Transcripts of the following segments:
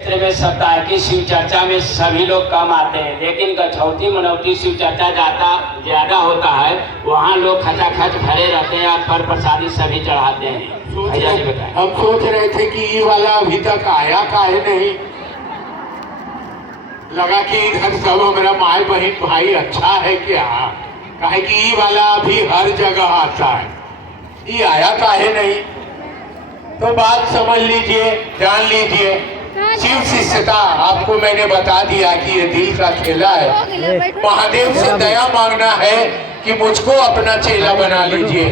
क्षेत्र में सप्ताह की शिव चर्चा में सभी लोग कम आते हैं, लेकिन गछौती मनौती शिव चर्चा ज्यादा होता है। वहाँ लोग खचाखच भरे रहते हैं और पर प्रसादी सभी चढ़ाते हैं। हम सोच रहे थे कि ये वाला अभी तक आया काहे नहीं। लगा कि इधर सब हमारा माए बहन भाई अच्छा है क्या, काहे कि ये वाला अभी हर जगह आता है, ये आया काहे नहीं। तो बात समझ लीजिए, जान लीजिए, शिव शिष्यता आपको मैंने बता दिया कि ये दिल का खेला है। महादेव से दया मांगना है कि मुझको अपना चेला बना लीजिए।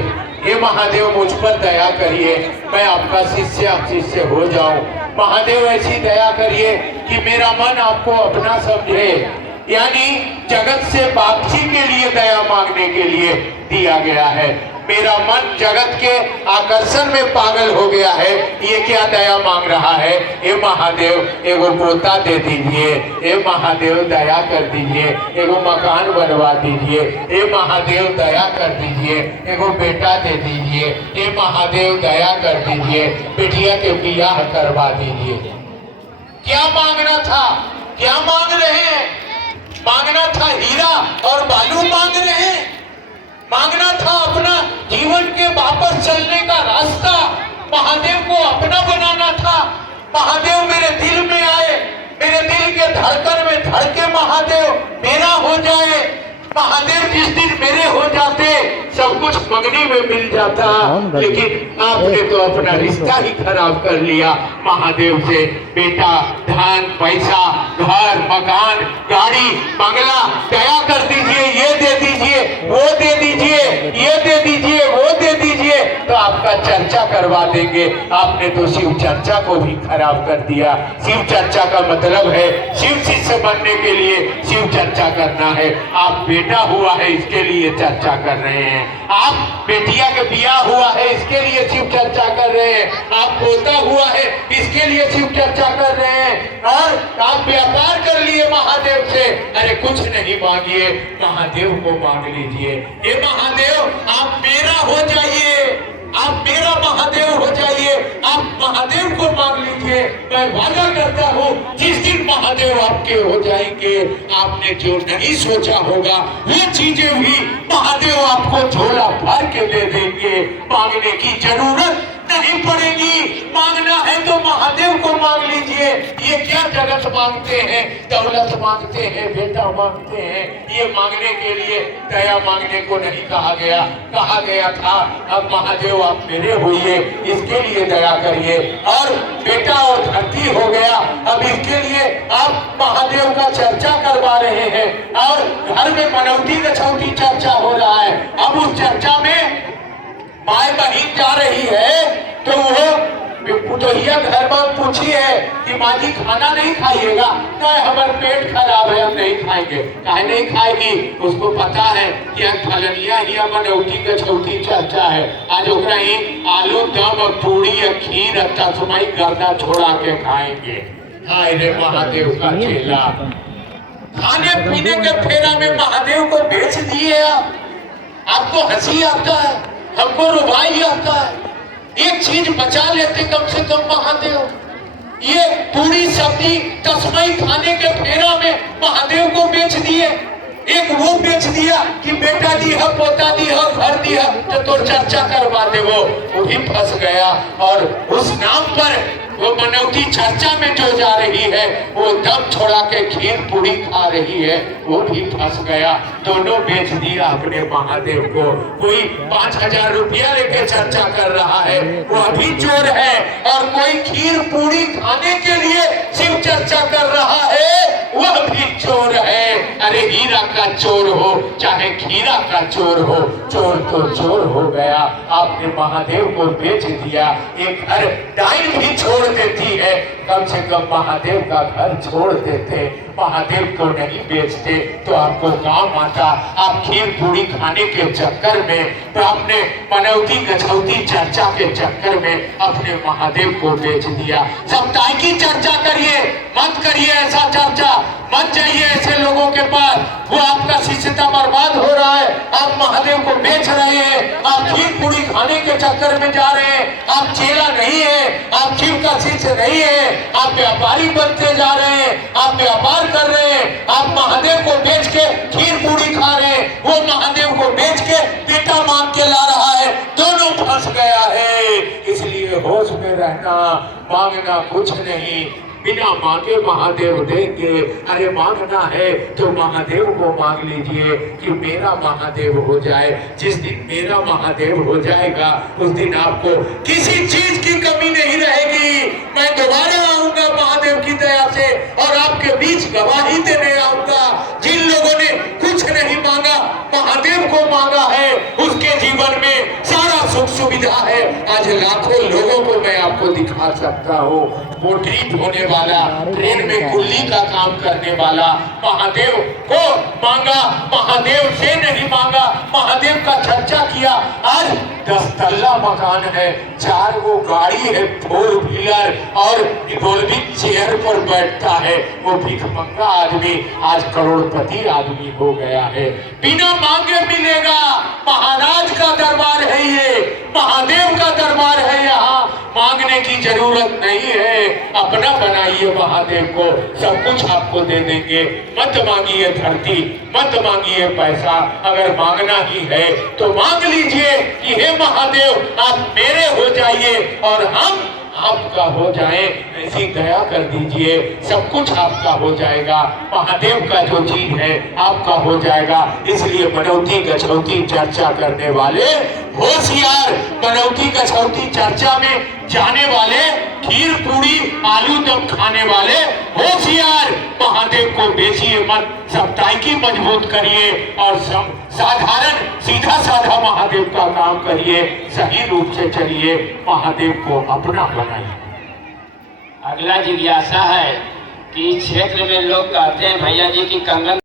ये महादेव मुझ पर दया करिए, मैं आपका शिष्य आप शिष्य हो जाऊं। महादेव ऐसी दया करिए कि मेरा मन आपको अपना समझे। यानी जगत से वापसी के लिए दया मांगने के लिए दिया गया है। मेरा मन जगत के आकर्षण में पागल हो गया है, ये क्या दया मांग रहा है। ये महादेव एगो पोता दे दीजिए, ये महादेव दया कर दीजिए, एगो मकान बनवा दीजिए, ये महादेव दया कर दीजिए, एगो बेटा दे दीजिए, ये महादेव दया कर दीजिए, बेटिया के बियाह करवा दीजिए। क्या मांगना था, क्या मांग रहे हैं। मांगना था हीरा और बालू मांग रहे हैं। मांगना था अपना जीवन के वापस चलने का रास्ता, महादेव को अपना बनाना था। महादेव मेरे दिल में आए, मेरे दिल के धड़कन में धड़के महादेव मेरा हो जाए। महादेव जिस दिन मेरे हो जाते सब कुछ मंगनी में मिल जाता, लेकिन आपने तो अपना रिश्ता ही खराब कर लिया महादेव से। बेटा, धन, पैसा, घर, मकान, गाड़ी, बंगला दया कर दीजिए, ये दे दीजिए, वो दे दीजिए, ये दे दीजिए, वो दे दीजिए, तो आपका चर्चा करवा देंगे। आपने तो शिव चर्चा को भी खराब कर दिया। शिव चर्चा का मतलब है शिव शिष्य बनने के लिए शिव चर्चा करना है। आप बेटा हुआ है इसके लिए चर्चा कर रहे हैं, आप बेटिया के बियाह हुआ है इसके लिए शिव चर्चा कर रहे हैं, आप पोता हुआ है इसके लिए शिव चर्चा कर रहे हैं, और आप व्यापार कर लिए महादेव से। अरे कुछ नहीं मांगिए, महादेव को मांग लीजिए। ये महादेव आप मेरा हो जाइए, आप मेरा महादेव हो जाइए, आप महादेव को मांग लीजिए। मैं वादा करता हूँ जिस दिन महादेव आपके हो जाएंगे, आपने जो नहीं सोचा होगा वो चीजें भी महादेव आपको झोला भर के दे देंगे। मांगने की जरूरत नहीं पड़ेगी। मांगना है तो महादेव को मांग लीजिए। ये क्या जगत मांगते हैं, दौलत मांगते हैं, बेटा मांगते हैं। ये मांगने के लिए दया मांगने को नहीं कहा गया। कहा गया था अब महादेव आप मेरे होइए, इसके लिए दया करिए। और बेटा और धरती हो गया, अब इसके लिए आप महादेव का चर्चा करवा रहे हैं। और घर में मनौती गछौती चर्चा हो रहा है। अब उस चर्चा में माए बहन जा रही है तो वो पुतोहिया घर में पूछी है कि माँ जी खाना नहीं खाइएगा। नहीं, हमारा पेट खराब है, हम नहीं खाएंगे। काहे नहीं खाएगी, उसको पता है कि फलनिया ही मनौती गछौती चर्चा है। आज ओकरा ही आलू दम और पूरी और खीर और तस्मई गर्दा छोड़ा के खाएंगे। हाय रे महादेव का चेला, खाने पीने के फेरा में महादेव को बेच दिए आप। आपको हंसी आता है, हमको रुबाई आता है। एक चीज बचा लेते कम से कम महादेव। ये पूरी सब्जी तस्मई खाने के फेरा में महादेव को बेच दिए। एक वो बेच दिया कि बेटा दी है, पोता दी है, घर दी है, तो चर्चा करवा दे। वो भी फंस गया। और उस नाम पर वो मनौती चर्चा में जो जा रही है, वो दम छोड़ा के खीर पूरी खा रही है, वो भी फंस गया। दोनों बेच दिया अपने महादेव को। कोई 5,000 रुपया लेके चर्चा कर रहा है, वो अभी चोर है। और कोई खीर पूरी खाने के लिए शिव चर्चा कर रहा है, वह भी चोर है। अरे हीरा का चोर हो चाहे खीरा का चोर हो, चोर तो चोर हो गया। आपने महादेव को बेच दिया। एक घर डाइन भी छोड़ देती है, कम से कम महादेव का घर छोड़ देते। महादेव को नहीं बेचते तो आपको काम आता। आप खीर पूरी खाने के चक्कर में, तो आपने मनौती गछौती चर्चा के चक्कर में अपने महादेव को बेच दिया। सप्ताह की चर्चा करिए, मत करिए ऐसा चर्चा, मत जाइए ऐसे लोगों के पास, वो आपका शिष्यता बर्बाद हो रहा है। आप महादेव को बेच रहे हैं, आप खीर पूरी खाने के चक्कर में जा रहे हैं। आप चेला नहीं है, आप शिव का शिष्य नहीं है, आप व्यापारी बनते जा रहे हैं, आप व्यापार कर रहे हैं। आप महादेव को बेच के खीर पूरी खा रहे हैं, वो महादेव को बेच के बेटा मांग के ला रहा है, दोनों फंस गया है। इसलिए होश में रहना, मांगना कुछ नहीं, बिना मांगे महादेव देंगे। अरे मांगना है तो महादेव को मांग लीजिए कि मेरा महादेव हो जाए। जिस दिन मेरा महादेव हो जाएगा उस दिन आपको किसी चीज की कमी नहीं रहेगी। मैं दोबारा आऊंगा महादेव की दया से और आपके बीच गवाही देने आऊंगा। जिन लोगों ने कुछ नहीं मांगा, महादेव को मांगा है, उसके जीवन में सारा सुख सुविधा है। आज लाखों लोगों को मैं आपको दिखा सकता हूँ। मोटरी ढोने वाला, ट्रेन में कुल्ली का काम करने वाला, महादेव को मांगा, महादेव से नहीं मांगा, महादेव का चर्चा किया। आज 10 तल्ला मकान है, 4 वो गाड़ी है 4 व्हीलर और रिवॉल्विंग चेयर पर बैठता है। वो भिखमंगा आदमी आज करोड़पति आदमी हो गया है। बिना मांगे मिलेगा। महाराज का दरबार है ये, महादेव का दरबार है। यहाँ मांगने की जरूरत नहीं है। अपना बनाइए महादेव को, सब कुछ आपको दे देंगे। मत मांगिए धरती, मत मांगिए पैसा। अगर मांगना ही है तो मांग लीजिए कि हे महादेव आप मेरे हो जाइए और हम आपका हो जाए। ऐसी दया कर दीजिए, सब कुछ आपका हो जाएगा। महादेव का जो चीज है आपका हो जाएगा। इसलिए बनौती गछौती चर्चा करने वाले होशियार, बनौती गछौती चर्चा में जाने वाले, खीर पूरी आलू दम खाने वाले होशियार। महादेव को बेचिए मत, साप्ताहिकी मजबूत करिए और साधारण सीधा साधा महादेव का काम करिए। सही रूप से चलिए, महादेव को अपना बनाइए। अगला जिज्ञासा है कि क्षेत्र में लोग कहते हैं भैया जी की कंगन